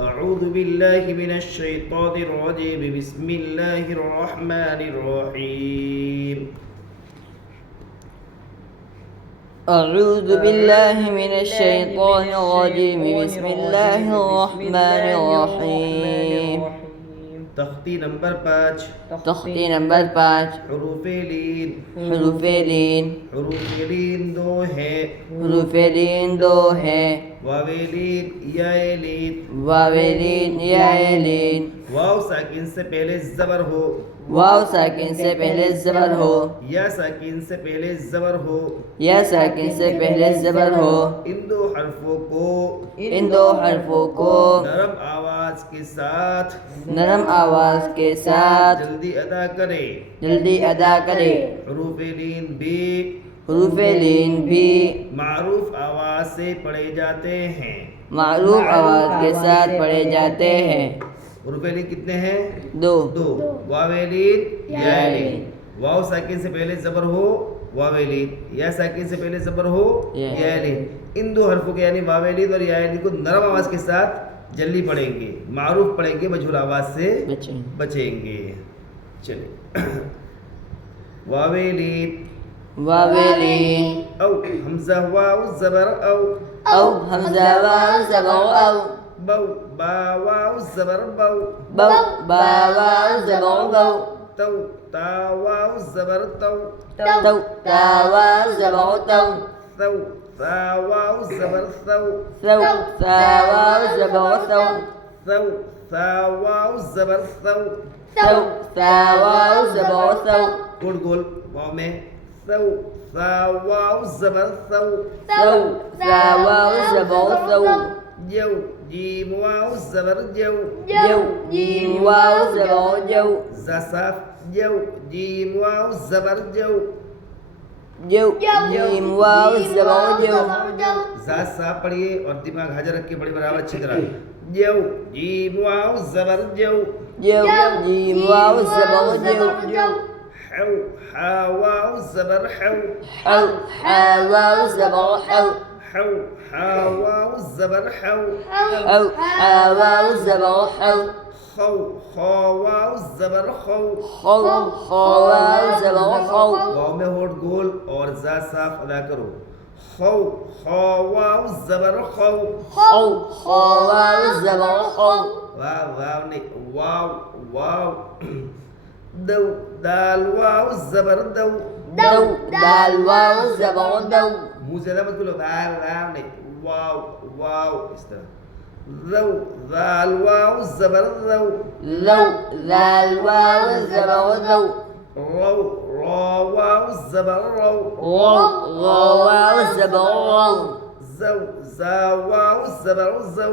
أعوذ بالله من الشيطان الرجيم بسم الله الرحمن الرحيم أعوذ بالله من الشيطان الرجيم بسم الله الرحمن الرحيم तख्ती नंबर 5 तख्ती नंबर 5 हरूफ लीन हरूफ लीन हरूफ लीन दो है हरूफ लीन दो है वावे लीन याए लीन वावे लीन याए लीन वाव साकिन से पहले जबर हो वाव साकिन से पहले जबर हो या साकिन से पहले जबर हो या साकिन से पहले जबर हो इन दो हरफों को इन दो हरफों को नरम आवाज के साथ नरम आवाज के साथ जल्दी अदा करे जल्दी अदा करे हरूफ लीन भी हरूफ लीन भी मारूफ आवाज से पढ़े जाते हैं मारूफ आवाज के साथ पढ़े जाते हैं हरूफ लीन कितने हैं दो दो वावेलीन यालीन वाव साकिन से पहले जबर हो वावेलीन या साकिन से पहले जबर हो यालीन इन दो हरफों के यानी वावेलीन और यालीन को नरम आवाज के साथ जल्दी पढ़ेंगे मारूफ पढ़ेंगे मजहूर आवाज से बचेंगे चलिए वावेलीन वावेलीन औ हमजा वाव जबर औ हमजा वाव जबर औ बौ बा वाव जबर बौ बौ बा वाव जबर बौ तौ ता वाव जबर तौ तौ ता वाव जबर तौ ثو ثا واو زبر ثو ثو ثا واو जबर ثو ثو ثا واو زبر ثو ثو ثا واو जबर ثو गोल गोल वाव में ثو ثا واو زبر ثو ثو ثا واو जबर ثو جو جيم واو زبر جو جو جيم واو जबर जो زا صاف جو جيم واو زبر جو जो जीम वाव जबर जो जा साफ पढ़िए और दिमाग हाजिर रख के बड़ी बराबर अच्छी तरह जो जीम वाव जबर जो जो जीम वाव जबर जो حو حا واو زبر حو حو حا واو جبر حو حو حا واو زبر حو حو حا واو جبر حو خو خا واو زبر خو خو خا واو جبر خو वाव में होठ गोल और जा साफ अदा करो खौ खा वाव जबर खौ خو خا واو جبر خو वाव वाव नहीं वाव वाव दो दाल वाव जबर दो दो दाल वाव जबर दो मुंह से मत बोलो वाव वाव नहीं वाव वाव इस तरह ذو ذال واو زبر ذو ذو ذال واو جبر ذو رو را واو زبر رو رو را واو جبر رو زو زا واو زبر زو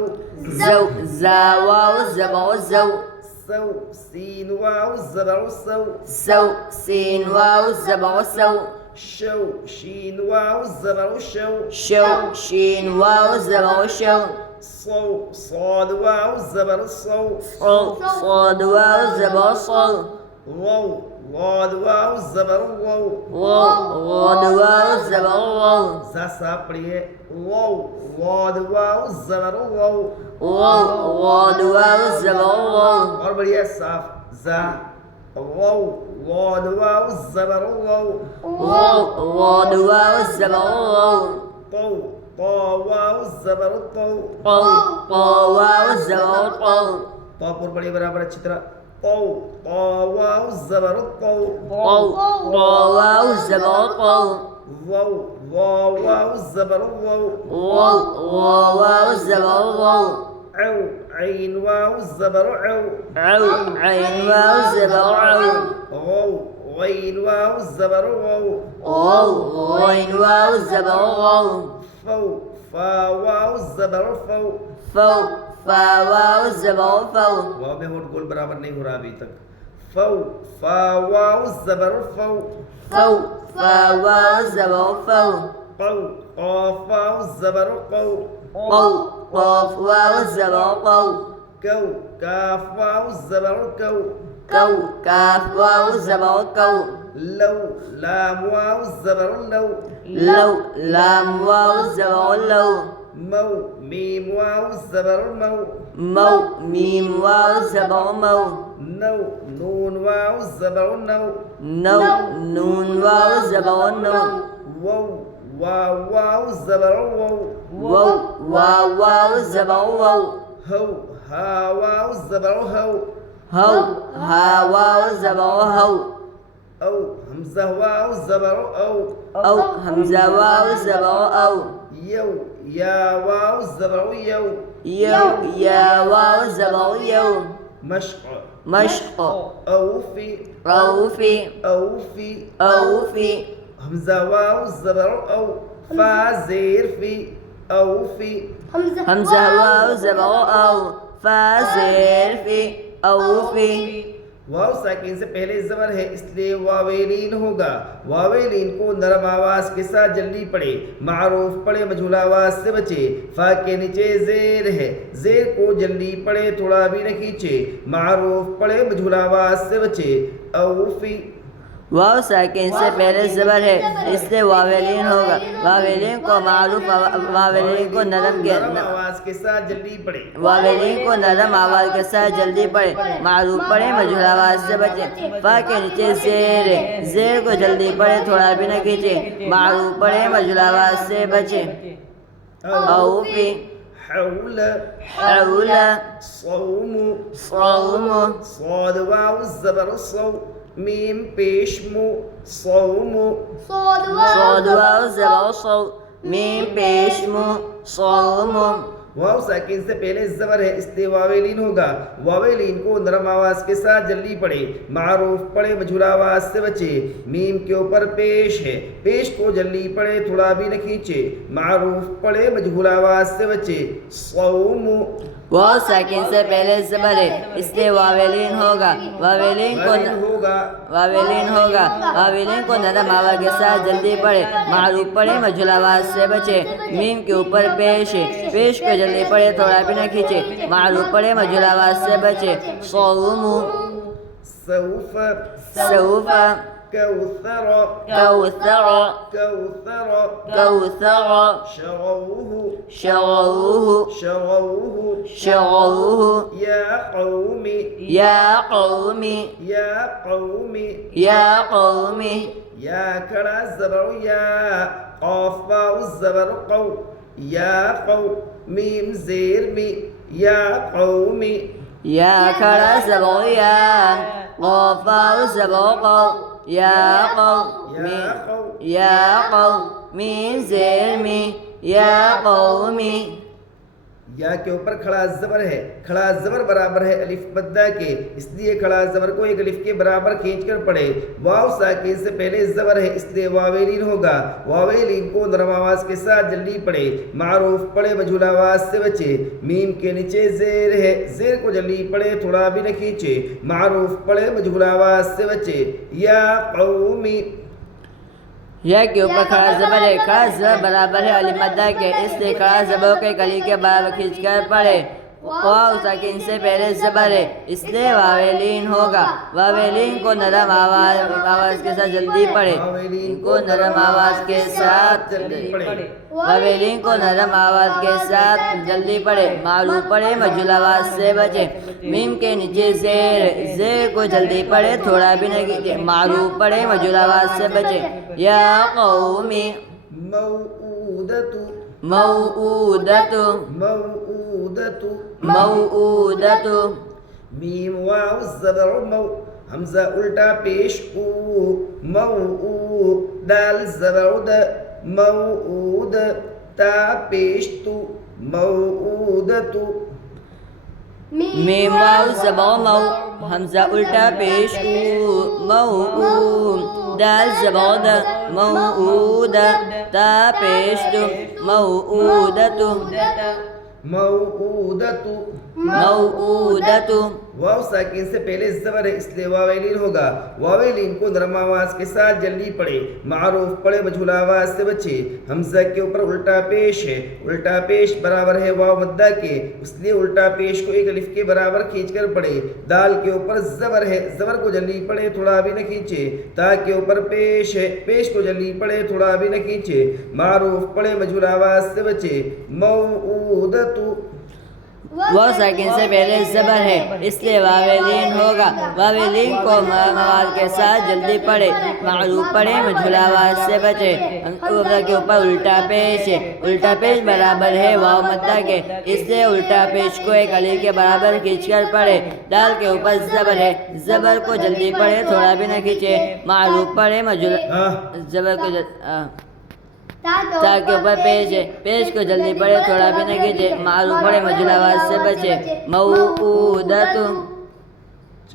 زو زا واو جبر زو سو سين واو زبر سو سو سين واو جبر سو شو شين واو زبر شو شو شين واو جبر شو صو صاد واو زبر صو صو صاد واو جبر صو رو ضاد واو زبر رو رو ضاد واو جبر رو जा साफ पढ़िए वो वाद वाव जबर वो رو ضاد واو جبر رو और बढ़िया साफ जा वो वाद वाव जबर वो رو ضاد واو جبر رو तो तो वाव जबर तो طو طا واو جبر طو तो पर बड़ी बराबर अच्छी तरह तो वाव जबर तो طو طا واو جبر طو वो वाव जबर वो رو واو جبر رو عو عين واو زبر عو عو عين واو جبر عو غو غين واو زبر غو غو غين واو جبر غو فو فا واو زبر فو فو فا واو جبر فو वाव में होठ गोल बराबर नहीं हो रहा अभी तक फौ फा वाव जबर फौ فو فا واو جبر فو قو قاف واو زبر قو قو قاف واو جبر قو كو كاف واو زبر كو كو كاف واو جبر كو لو لام واو زبر لو لو لام واو جبر لو مو ميم واو زبر مو مو ميم واو زبر مو نو نون واو زبر نو نو نون واو زبر نو واو واو واو زبر واو واو واو واو زبر واو هو ها واو زبر هو هو ها واو زبر هو أو همزة واو زبر أو أو همزة واو زبر أو يو يا واو زبر يو يو يا واو زبر يو مشق مشق أوفي أوفي أوفي أوفي همزة واو زبر أو فا زير في أوفي همزة واو زبر أو فا زير في أوفي वाव साकिन से पहले जबर है इसलिए वावेलीन होगा वावेलीन को नरम आवाज के साथ जल्दी पढ़े मारूफ पढ़े मजहूल आवाज से बचे फा के नीचे जेर है जेर को जल्दी पढ़े थोड़ा भी न खींचे मारूफ पढ़े मजहूल आवाज से बचे औफी वाव साकिन से पहले ज़बर है इसलिए वावेलीन होगा वावेलीन को मारूफ वावेलीन को नरम आवाज के साथ जल्दी पढ़े वावेलीन को नरम आवाज के साथ जल्दी पढ़े मारूफ पढ़े मजहूल आवाज से बचे फा के नीचे जेर है जेर को जल्दी पढ़े थोड़ा भी न खींचे मारूफ पढ़े मजहूल आवाज से बचे औफी حول حول صوم صوم صاد واو زبر صو ميم بيشمو صوم صاد واو زبر صو ميم पेशमु صوم वाव साकिन से पहले जबर है इसलिए वावेलीन होगा वावेलीन को नरम आवाज के साथ जल्दी पढ़े मारूफ पढ़े मजहूल आवाज से बचे मीम के ऊपर पेश है पेश को जल्दी पढ़े थोड़ा भी न खींचे मारूफ पढ़े मजहूल आवाज से बचे सौम वाव साकिन से पहले जबर है इसलिए वावेलीन होगा वावेलीन को वावेलीन को नरम आवाज के साथ जल्दी पढ़े मारूफ पढ़े मजहूल आवाज से बचे मीम के ऊपर पेश है पेश को जल्दी पढ़े थोड़ा भी न खींचे मारूफ पढ़े मजहूल आवाज से बचे सौम सौफ सौफ كوثر كوثر كوثر كوثر شروه شروه شروه شروه يا قوم يا قوم يا قوم يا قوم يا كرا الزبر يا قاف واو الزبر قو يا قو ميم زير مي يا قوم يا كرا زبر يا قاف واو زبر قو يا قوم يا قوم ميم زير مي يا قوم या के ऊपर खड़ा जबर है खड़ा जबर बराबर है अलिफ बद्दा के इसलिए खड़ा जबर को एक अलिफ के बराबर खींचकर पढ़े वाव साकिन से पहले जबर है इसलिए वावेलीन होगा वावेलीन को नरम आवाज के साथ जल्दी पढ़े मारूफ पढ़े मजहूल आवाज से बचे मीम के नीचे जेर है जेर को जल्दी पढ़े थोड़ा भी न खींचे मारूफ पढ़े मजहूल आवाज से बचे या कौमी या के ऊपर खड़ा जबर है खड़ा जबर बराबर है अलिफ मद्दा के इसलिए खड़ा जबर के कली के बराबर खींचकर पढ़े वाव साकिन से पहले जबर है इसलिए वावेलीन होगा वावेलीन को नरम आवाज के साथ जल्दी पढ़े इनको नरम आवाज के साथ जल्दी पढ़े वावेलीन को नरम आवाज के साथ जल्दी पढ़े मारूफ पढ़े मजहूल आवाज से बचे मीम के नीचे जेर जेर को जल्दी पढ़े थोड़ा भी नहीं कीजिए मारूफ पढ़े मजहूल आवाज से बचे या कौमी मऊदतु मऊदतु मऊदतु मऊदतु मीम वाव ज़बर मऊ हमजा उल्टा पेश ऊ मऊ दाल ज़बर द मऊद ता पेश तु मऊदतु मीम वाव ज़बर मऊ हमजा उल्टा पेश ऊ मऊ दाल ज़बर द मऊद ता पेश तु मऊदतु मऊदतु मऊदतु वाव साकिन से पहले ज़बर है इसलिए वावेलीन होगा। वावेलीन को नरम आवाज़ के साथ जल्दी पढ़े, मारूफ पढ़े, मजहूल आवाज़ से बचे। हमजा के ऊपर उल्टा पेश है, उल्टा पेश बराबर है वाव मद्दा के, इसलिए उल्टा पेश को एक अलिफ के बराबर खींचकर पढ़े। दाल के ऊपर ज़बर है, ज़बर को जल्दी पढ़े, थोड़ा भी न खींचे। ता के ऊपर पेश है, पेश को जल्दी पढ़े, थोड़ा भी न खींचे। मारूफ पढ़े, मजहूल आवाज़ से बचे। मऊदतु वाव साकिन से पहले ज़बर है इसलिए वावेलीन होगा। वावेलीन को मवाद के साथ जल्दी पढ़े, मारूफ पढ़े, मजहूल आवाज़ से बचे। हमजा के ऊपर उल्टा पेश है, उल्टा पेश बराबर है वाव मद्दा के, इसलिए उल्टा पेश को एक अलिफ के बराबर खींचकर पढ़े। दाल के ऊपर ज़बर है, ज़बर को जल्दी पढ़े, थोड़ा भी न खींचे। मारूफ पढ़े, मजहूल ज़बर को ता के ऊपर पेश है, पेश को जल्दी पढ़े, थोड़ा भी न खींचे। मारूफ पढ़े, मजहूल आवाज़ से बचे। मऊदतु